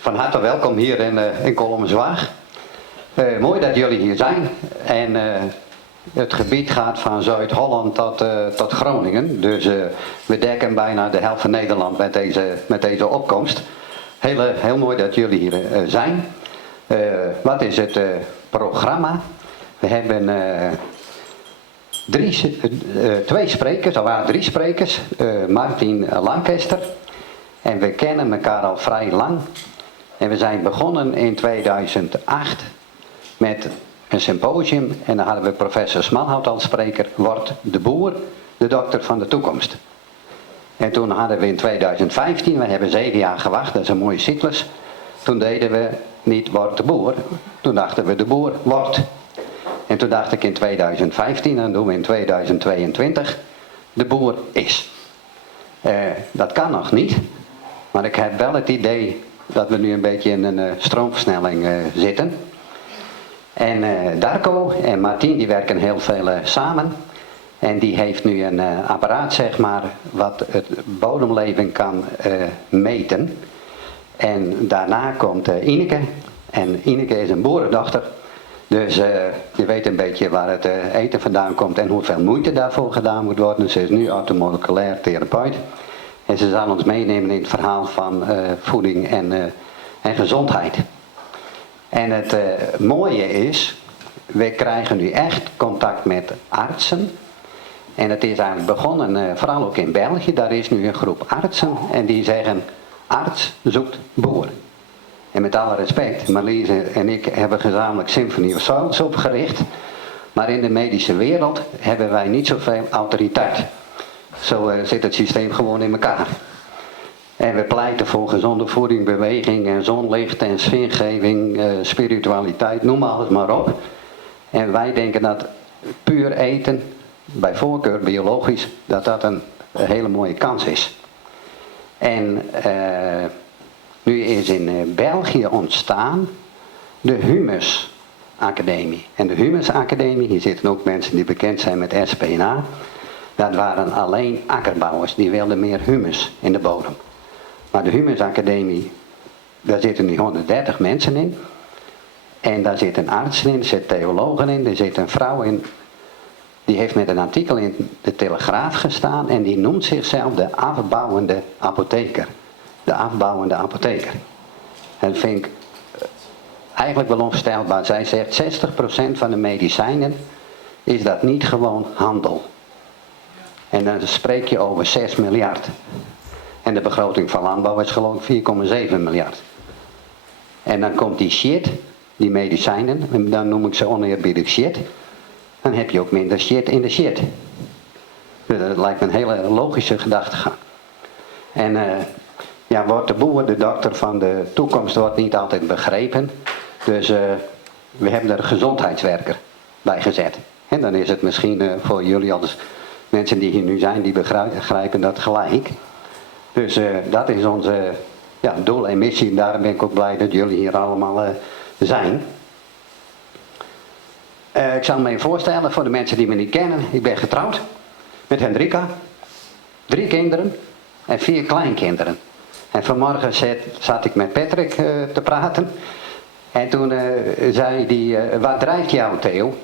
Van harte welkom hier in Kolomswaag. Mooi dat jullie hier zijn. En het gebied gaat van Zuid-Holland tot Groningen. Dus we dekken bijna de helft van Nederland met deze opkomst. Heel mooi dat jullie hier zijn. Wat is het programma? We hebben twee sprekers, er waren drie sprekers. Martin Lancaster. En we kennen elkaar al vrij lang. En we zijn begonnen in 2008 met een symposium. En dan hadden we professor Smalhout als spreker. Wordt de boer de dokter van de toekomst? En toen hadden we in 2015, we hebben 7 jaar gewacht, dat is een mooie cyclus. Toen deden we niet wordt de boer. Toen dachten we de boer wordt. En toen dacht ik in 2015, dan doen we in 2022, de boer is. Dat kan nog niet. Maar ik heb wel het idee dat we nu een beetje in een stroomversnelling zitten. En Darko en Martin die werken heel veel samen. En die heeft nu een apparaat zeg maar wat het bodemleven kan meten. En daarna komt Ineke. En Ineke is een boerendochter. Dus je weet een beetje waar het eten vandaan komt en hoeveel moeite daarvoor gedaan moet worden. Ze is nu automoleculair therapeut. En ze zal ons meenemen in het verhaal van voeding en gezondheid. En het mooie is, we krijgen nu echt contact met artsen. En het is eigenlijk begonnen, vooral ook in België, daar is nu een groep artsen. En die zeggen, arts zoekt boer. En met alle respect, Marlies en ik hebben gezamenlijk Symphony of Souls opgericht. Maar in de medische wereld hebben wij niet zoveel autoriteit. Zo zit het systeem gewoon in elkaar. En we pleiten voor gezonde voeding, beweging en zonlicht en zingeving, spiritualiteit, noem alles maar op. En wij denken dat puur eten, bij voorkeur biologisch, dat een hele mooie kans is. En nu is in België ontstaan de Humus Academie. En de Humus Academie, hier zitten ook mensen die bekend zijn met SPNA. Dat waren alleen akkerbouwers, die wilden meer humus in de bodem. Maar de Humus Academie, daar zitten nu 130 mensen in. En daar zit een arts in, er zitten theologen in, er zit een vrouw in. Die heeft met een artikel in de Telegraaf gestaan en die noemt zichzelf de afbouwende apotheker. De afbouwende apotheker. En dat vind ik eigenlijk wel onvoorstelbaar. Zij zegt 60% van de medicijnen is dat niet gewoon handel. En dan spreek je over 6 miljard. En de begroting van landbouw is geloof ik 4,7 miljard. En dan komt die shit, die medicijnen, en dan noem ik ze oneerbiedig shit. Dan heb je ook minder shit in de shit. Dus dat lijkt me een hele logische gedachtegang. En ja, wordt de boer de dokter van de toekomst wordt niet altijd begrepen. Dus we hebben er een gezondheidswerker bij gezet. En dan is het misschien voor jullie als mensen die hier nu zijn, die begrijpen dat gelijk. Dus dat is onze doel en missie. En daarom ben ik ook blij dat jullie hier allemaal zijn. Ik zal me even voorstellen voor de mensen die me niet kennen. Ik ben getrouwd met Hendrika. 3 kinderen en 4 kleinkinderen. En vanmorgen zat ik met Patrick te praten. En toen zei hij, wat drijft jou Theo?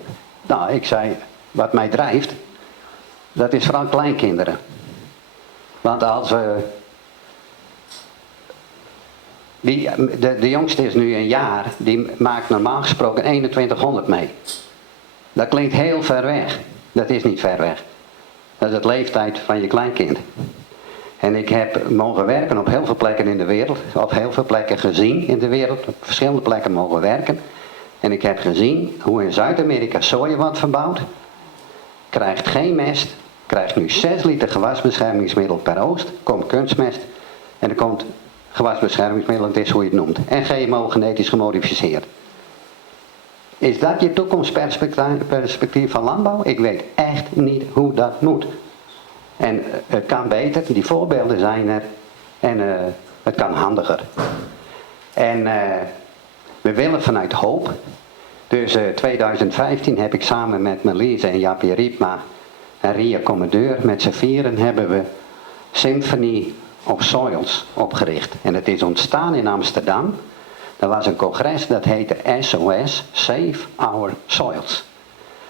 Nou, ik zei, wat mij drijft, dat is vooral kleinkinderen. Want als we... De jongste is nu een jaar, die maakt normaal gesproken 2100 mee. Dat klinkt heel ver weg. Dat is niet ver weg. Dat is het leeftijd van je kleinkind. En ik heb mogen werken op heel veel plekken in de wereld. Op heel veel plekken gezien in de wereld. Op verschillende plekken mogen werken. En ik heb gezien hoe in Zuid-Amerika soja wordt verbouwd. Krijgt geen mest. Krijgt nu 6 liter gewasbeschermingsmiddel per oost. Komt kunstmest. En er komt gewasbeschermingsmiddel, het is hoe je het noemt. En GMO, genetisch gemodificeerd. Is dat je toekomstperspectief van landbouw? Ik weet echt niet hoe dat moet. En het kan beter, die voorbeelden zijn er. En het kan handiger. En we willen vanuit hoop. Dus 2015 heb ik samen met Marlies en Jaapie Riepma en Ria Commandeur, met z'n vieren hebben we Symphony of Soils opgericht. En het is ontstaan in Amsterdam. Er was een congres dat heette SOS, Save Our Soils.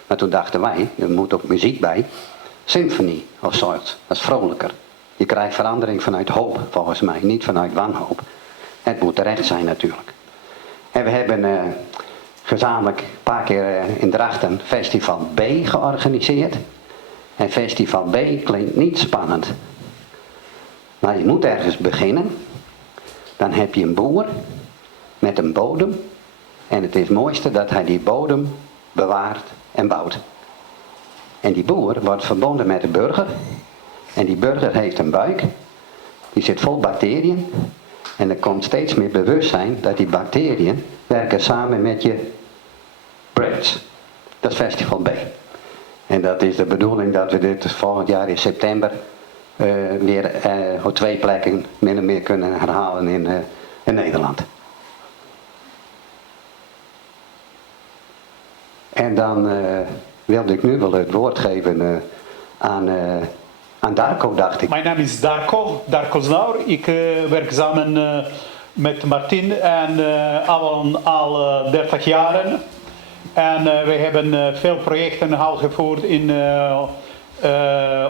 Maar toen dachten wij, er moet ook muziek bij. Symphony of Soils, dat is vrolijker. Je krijgt verandering vanuit hoop, volgens mij, niet vanuit wanhoop. Het moet terecht zijn natuurlijk. En we hebben gezamenlijk een paar keer in Drachten Festival B georganiseerd. En Festival B klinkt niet spannend. Maar je moet ergens beginnen. Dan heb je een boer met een bodem. En het is het mooiste dat hij die bodem bewaart en bouwt. En die boer wordt verbonden met de burger. En die burger heeft een buik. Die zit vol bacteriën. En er komt steeds meer bewustzijn dat die bacteriën werken samen met je brains. Dat is Festival B. En dat is de bedoeling dat we dit volgend jaar in september weer op 2 plekken min of meer kunnen herhalen in Nederland. En dan wilde ik nu wel het woord geven aan Darko, dacht ik. Mijn naam is Darko, Darko Znaor. Ik werk samen met Martin en Avelon al 30 jaren. En we hebben veel projecten al gevoerd in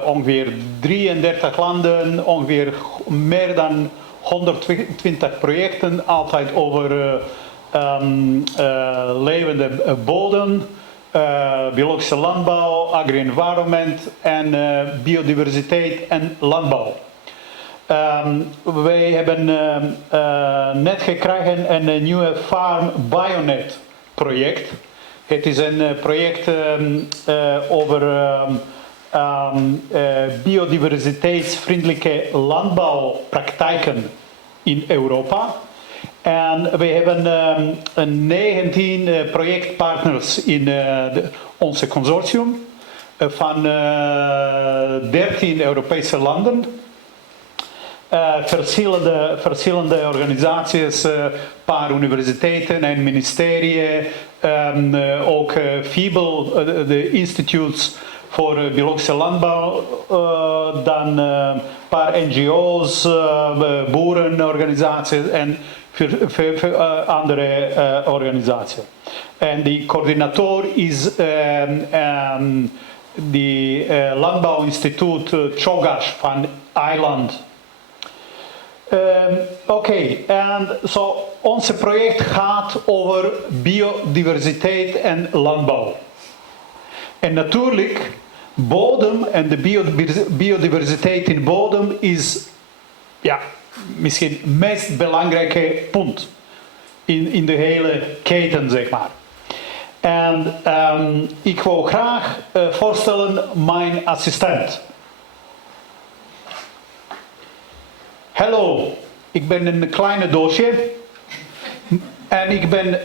ongeveer 33 landen, ongeveer meer dan 120 projecten, altijd over levende bodem, biologische landbouw, agri-environment en biodiversiteit en landbouw. Wij hebben net gekregen een nieuwe Farm Bionet project. Het is een project over biodiversiteitsvriendelijke landbouwpraktijken in Europa. En we hebben 19 projectpartners in onze consortium van 13 Europese landen. Verschillende organisaties, paar universiteiten en ministerieën, ook FIBEL, de institutes voor biologische landbouw, dan een paar NGO's, boerenorganisaties en veel andere organisaties. En die coördinator is die Landbouwinstituut Chogash van Ierland. En ons project gaat over biodiversiteit en landbouw. En natuurlijk, bodem en de biodiversiteit in bodem is misschien het meest belangrijke punt in de hele keten, zeg maar. En ik wil graag voorstellen mijn assistent. Hallo, ik ben een kleine doosje en ik ben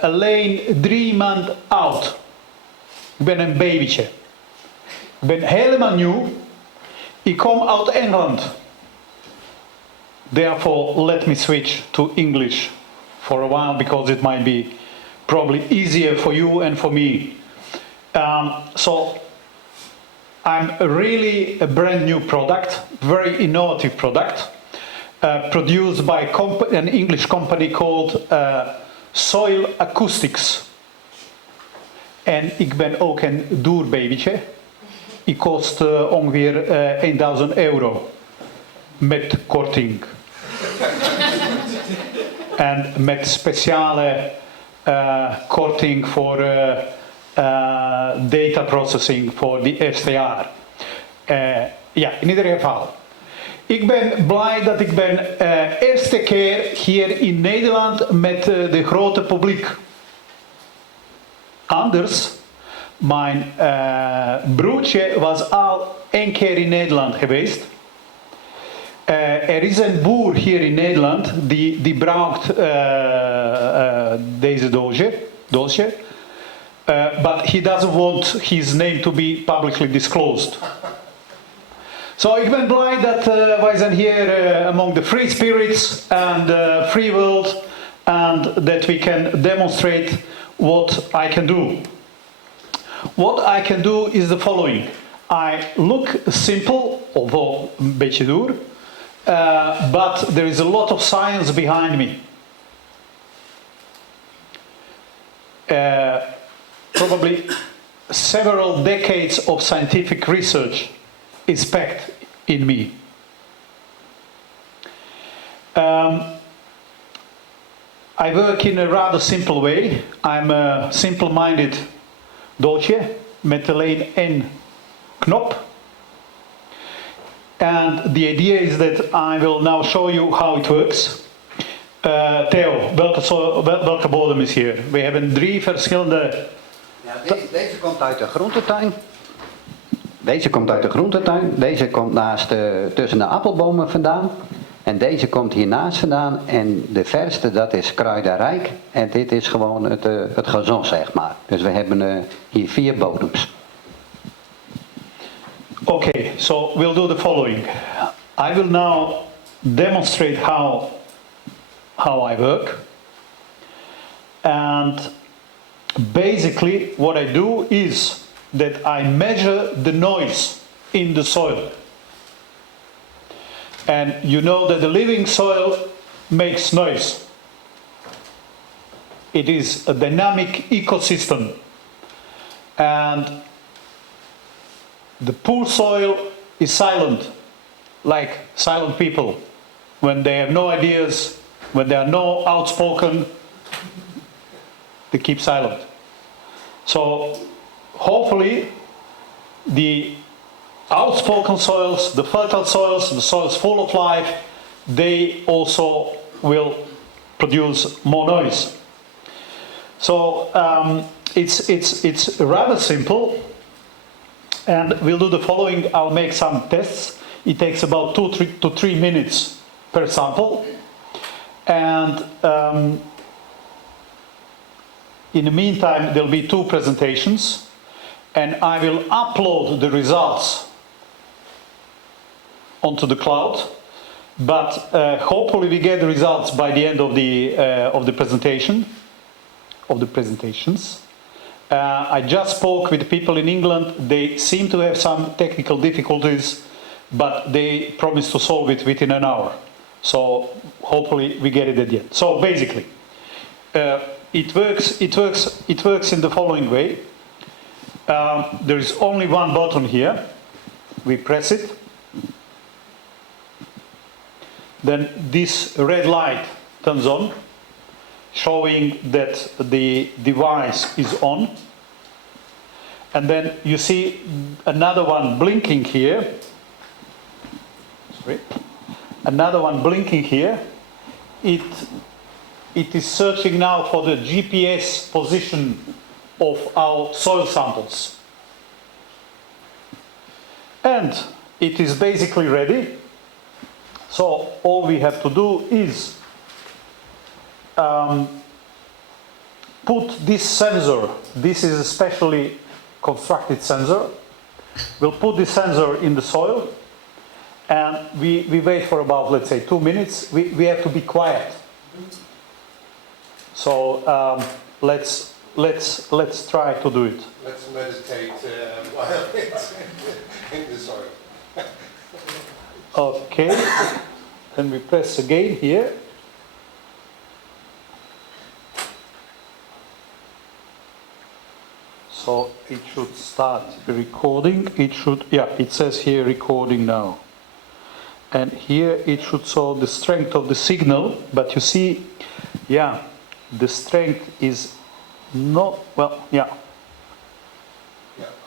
alleen 3 maanden oud. Ik ben een babytje. Ik ben helemaal nieuw. Ik kom uit Engeland. Therefore, let me switch to English for a while because it might be probably easier for you and for me. I'm really a brand new product, very innovative product, produced by an English company called Soil Acoustics. En ik ben ook een duur babytje. Ik kost ongeveer €1000 met korting. En met speciale korting voor data processing voor die eerste jaar. In ieder geval. Ik ben blij dat ik ben eerste keer hier in Nederland met de grote publiek. Anders, mijn broertje was al 1 keer in Nederland geweest. Er is een boer hier in Nederland die gebruikt deze doosje. But he doesn't want his name to be publicly disclosed. So ik ben blij dat wij zijn hier among the free spirits and the free world and that we can demonstrate what I can do. What I can do is the following. I look simple, although een beetje duur. but there is a lot of science behind me. Probably several decades of scientific research is packed in me. I work in a rather simple way. I'm a simple-minded doosje met alleen één knop. And the idea is that I will now show you how it works. Theo, welke bodem is hier? We hebben 3 verschillende... Ja, deze komt uit de groentetuin. Deze komt uit de groentetuin. Deze komt naast tussen de appelbomen vandaan. En deze komt hiernaast vandaan. En de verste, dat is kruidenrijk. En dit is gewoon het gazon, zeg maar. Dus we hebben hier 4 bodems. Okay, so we'll do the following. I will now demonstrate how I work. And basically what I do is that I measure the noise in the soil. And you know that the living soil makes noise. It is a dynamic ecosystem. And the poor soil is silent, like silent people. When they have no ideas, when they are no outspoken, they keep silent. So hopefully the outspoken soils, the fertile soils, the soils full of life, they also will produce more noise. So it's rather simple. And we'll do the following. I'll make some tests. It takes about 2 to 3 minutes per sample. And in the meantime, there'll be 2 presentations. And I will upload the results onto the cloud. But hopefully we get the results by the end of the presentation, of the presentations. I just spoke with people in England. They seem to have some technical difficulties, but they promised to solve it within an hour. So hopefully we get it at the end. So basically, it works in the following way. There is only one button here. We press it. Then this red light turns on, showing that the device is on. And then you see another one blinking here. Sorry. Another one blinking here. It is searching now for the GPS position of our soil samples. And it is basically ready. So all we have to do is put this sensor, this is a specially constructed sensor. We'll put this sensor in the soil and we wait for about, let's say, 2 minutes. We have to be quiet. So let's try to do it. Let's meditate while it's in the soil. Okay, then we press again here. So it should start recording. It says here recording now. And here it should show the strength of the signal, but you see, the strength is not, Yeah.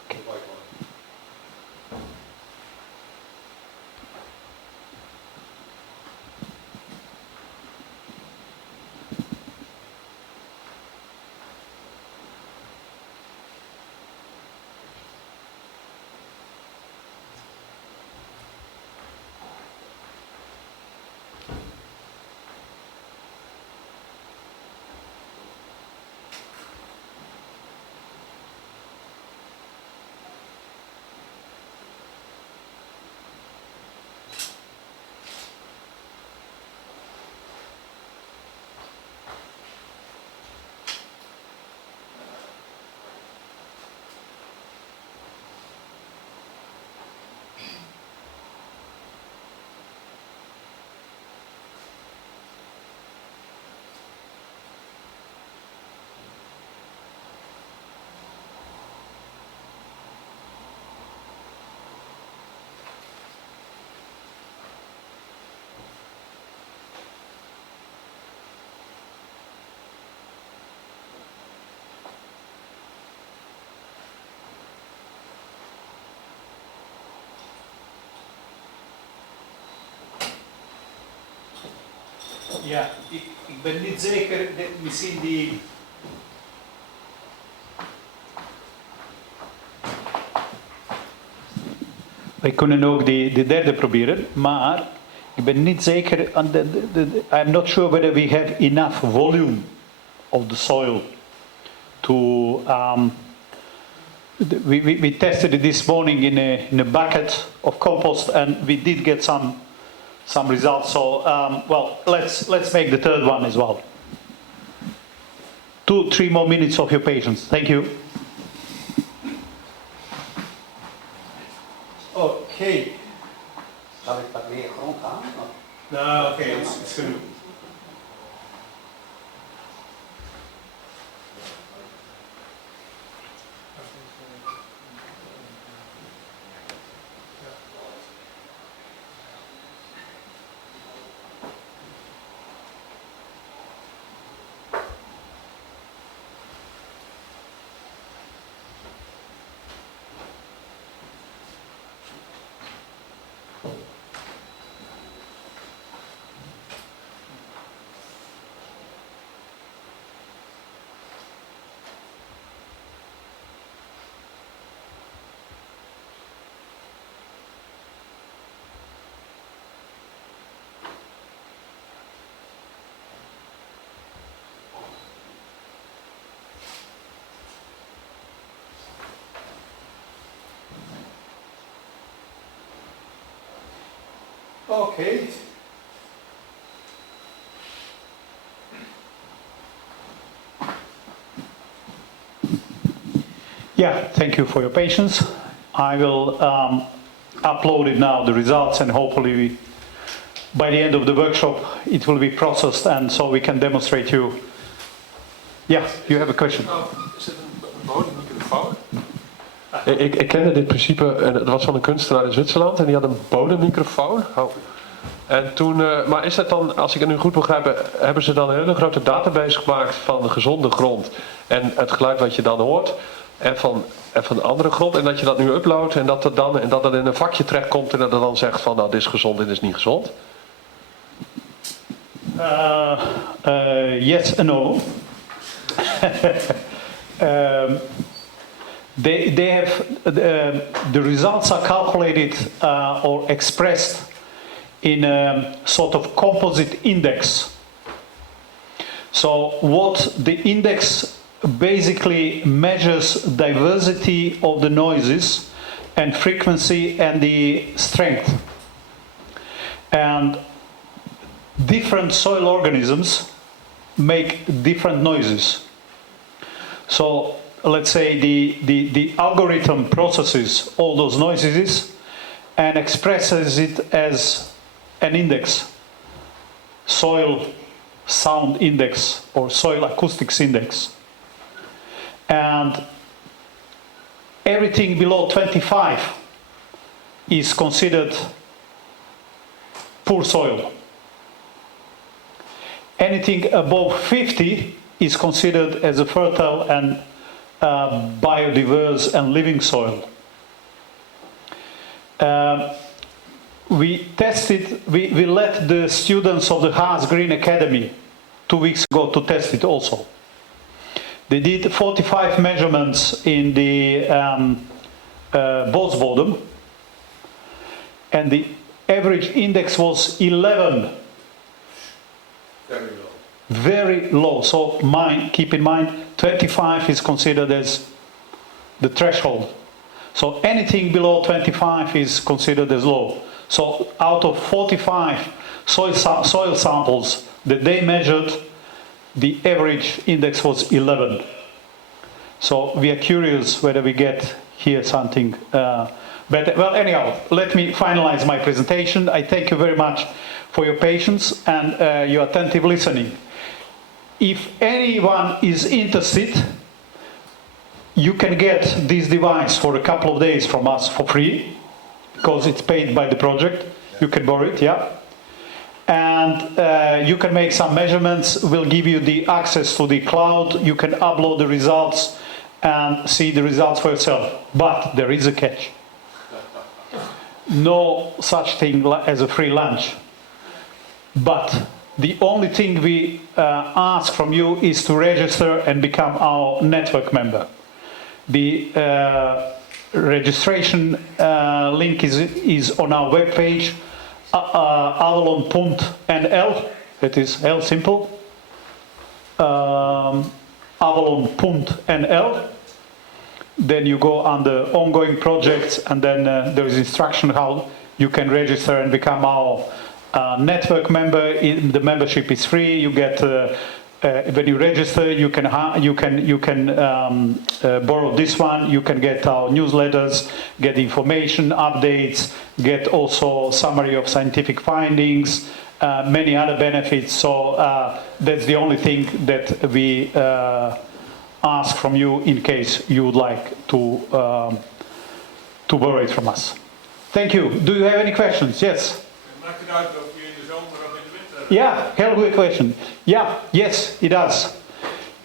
Okay. Ja, ik ben niet zeker, misschien die... Wij kunnen ook de derde proberen, maar ik ben niet zeker, I'm not sure whether we have enough volume of the soil to, we tested it this morning in a bucket of compost and we did get some results. So, well, let's make the third one as well. 2-3 more minutes of your patience. Thank you. Okay. Zal ik wat meer grond aan? No, okay, it's good. Okay. Yeah, thank you for your patience. I will upload it now, the results, and hopefully by the end of the workshop it will be processed and so we can demonstrate you. Yeah, you have a question. Is het een bodemmicrofoon? Ik kende dit principe, en het was van een kunstenaar in Zwitserland en die had een bodemmicrofoon. Oh. En toen, maar is dat dan, als ik het nu goed begrijp, hebben ze dan een hele grote database gemaakt van de gezonde grond en het geluid wat je dan hoort en van de andere grond en dat je dat nu uploadt en dat het in een vakje terechtkomt en dat het dan zegt van nou dit is gezond, dit is niet gezond? Yes and no. They have the results are calculated or expressed in a sort of composite index. So what the index basically measures diversity of the noises and frequency and the strength. And different soil organisms make different noises. So let's say the algorithm processes all those noises and expresses it as an index, soil sound index or soil acoustics index. And everything below 25 is considered poor soil. Anything above 50 is considered as a fertile and biodiverse and living soil. We tested, we let the students of the Haas Green Academy 2 weeks ago to test it also. They did 45 measurements in the bosbodem and the average index was 11. Very low. Very low. So keep in mind, 25 is considered as the threshold. So anything below 25 is considered as low. So out of 45 soil samples that they measured, the average index was 11. So we are curious whether we get here something better. Well, anyhow, let me finalize my presentation. I thank you very much for your patience and your attentive listening. If anyone is interested, you can get this device for a couple of days from us for free, because it's paid by the project. You can borrow it, yeah. And you can make some measurements. We'll give you the access to the cloud. You can upload the results and see the results for yourself. But there is a catch. No such thing as a free lunch. But The only thing we ask from you is to register and become our network member. The registration link is on our webpage, avelon.nl, that is L simple, avelon.nl. Then you go under ongoing projects, and then there is instruction how you can register and become our network member. The membership is free. You get when you register, you can borrow this one. You can get our newsletters, get information, updates, get also summary of scientific findings, many other benefits. So that's the only thing that we ask from you in case you would like to borrow it from us. Thank you. Do you have any questions? Yes. Maakt het uit of je in de zomer of in de winter? Yeah, heel good question. Yeah, yes, it does.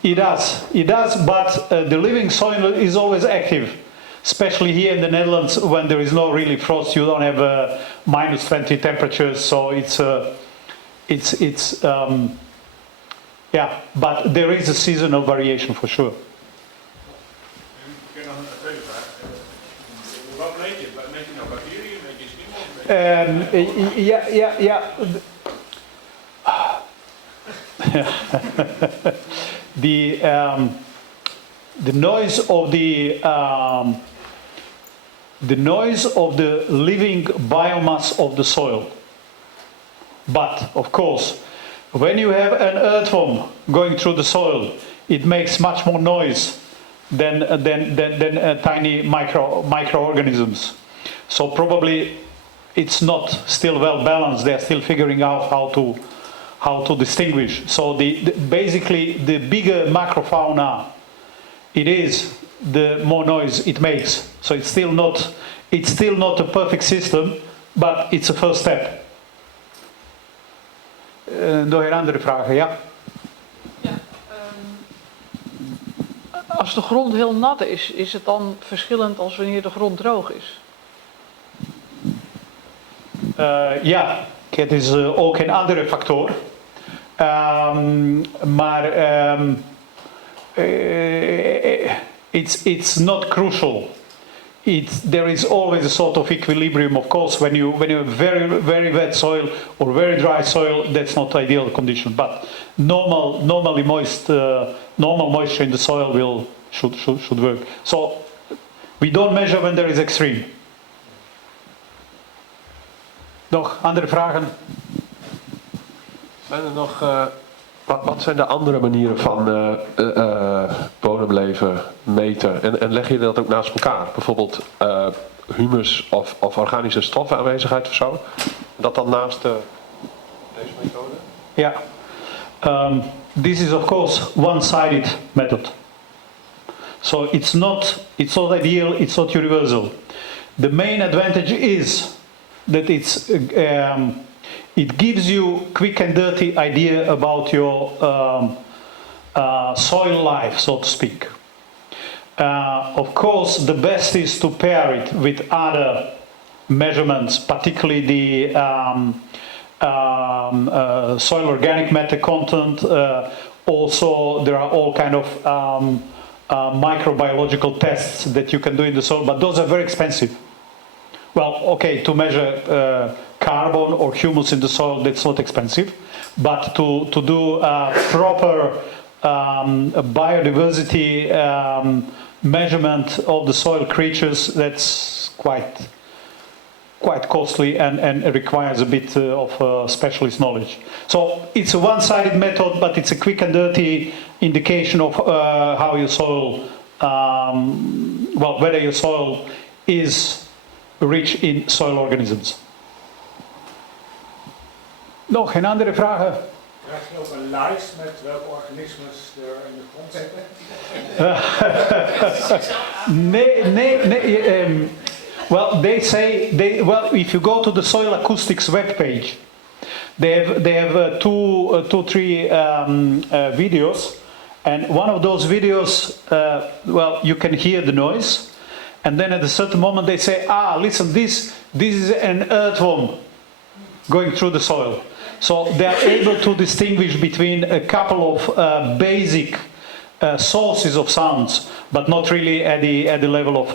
It does. It does, but the living soil is always active. Especially here in the Netherlands, when there is no really frost, you don't have minus 20 temperatures, so yeah, but there is a seasonal variation for sure. Ik ken nog een tweede vraag. Wat meet je? Meet je nou bacteriën? Meet je schimmel? Yeah. The noise of the living biomass of the soil. But of course, when you have an earthworm going through the soil, it makes much more noise than tiny microorganisms. So probably it's not still well balanced. They are still figuring out how to distinguish. So basically the bigger macrofauna it is, the more noise it makes. So it's still not a perfect system, but it's a first step. Nog een andere vragen, ja? Ja, als de grond heel nat is het dan verschillend als wanneer de grond droog is? Ja, het is ook een andere factor. Maar it's not crucial. There is always a sort of equilibrium. Of course, when you have very wet soil or very dry soil, that's not ideal condition. But normal moisture in the soil should work. So we don't measure when there is extreme. Nog andere vragen? Zijn er nog, wat zijn de andere manieren van bodemleven meten? En leg je dat ook naast elkaar? Bijvoorbeeld humus of organische stoffen aanwezigheid of zo? Dat dan naast deze methode? Ja. This is of course one-sided method. So it's not ideal, it's not universal. The main advantage is that it gives you quick and dirty idea about your soil life, so to speak. Of course, the best is to pair it with other measurements, particularly the soil organic matter content. Also, there are all kind of microbiological tests that you can do in the soil, but those are very expensive. Well, okay, to measure carbon or humus in the soil, that's not expensive. But to do proper biodiversity measurement of the soil creatures, that's quite costly and requires a bit of specialist knowledge. So it's a one-sided method, but it's a quick and dirty indication of how your soil, whether your soil is rich in soil organisms. Nog geen andere vragen? Krijg je ook een lijst met welke organismes er in de grond zitten? Nee. Well, they say if you go to the Soil Acoustics webpage, they have three videos, and one of those videos, you can hear the noise. And then at a certain moment they say, listen, this is an earthworm going through the soil. So they are able to distinguish between a couple of basic sources of sounds, but not really at the level of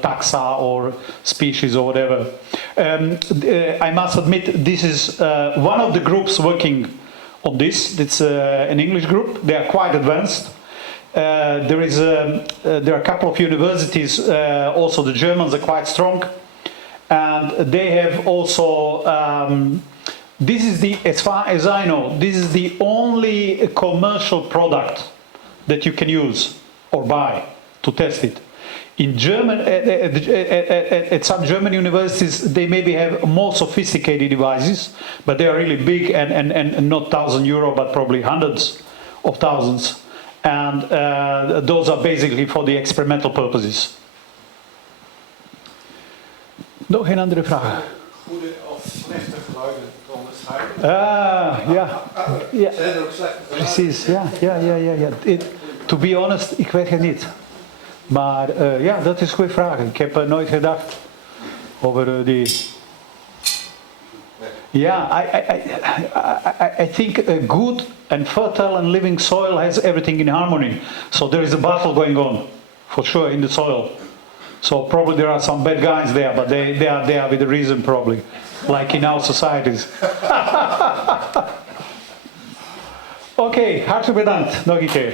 taxa or species or whatever. I must admit, this is one of the groups working on this. It's an English group. They are quite advanced. There are a couple of universities. Also, the Germans are quite strong, and they have also. This is as far as I know, this is the only commercial product that you can use or buy to test it. In German, at some German universities, they maybe have more sophisticated devices, but they are really big and not €1,000, but probably hundreds of thousands. And those are basically for the experimental purposes. Nog geen andere vragen? Goede of slechte geluiden te onderscheiden? Ja. Zijn er ook slechte geluiden? Precies, ja. To be honest, ik weet het niet. Maar ja, dat is een goede vraag. Ik heb nooit gedacht over die... Ja, I think a good and fertile and living soil has everything in harmony. So there is a battle going on, for sure, in the soil. So probably there are some bad guys there, but they are there with a reason probably, like in our societies. Oké, hartelijk bedankt nog een keer.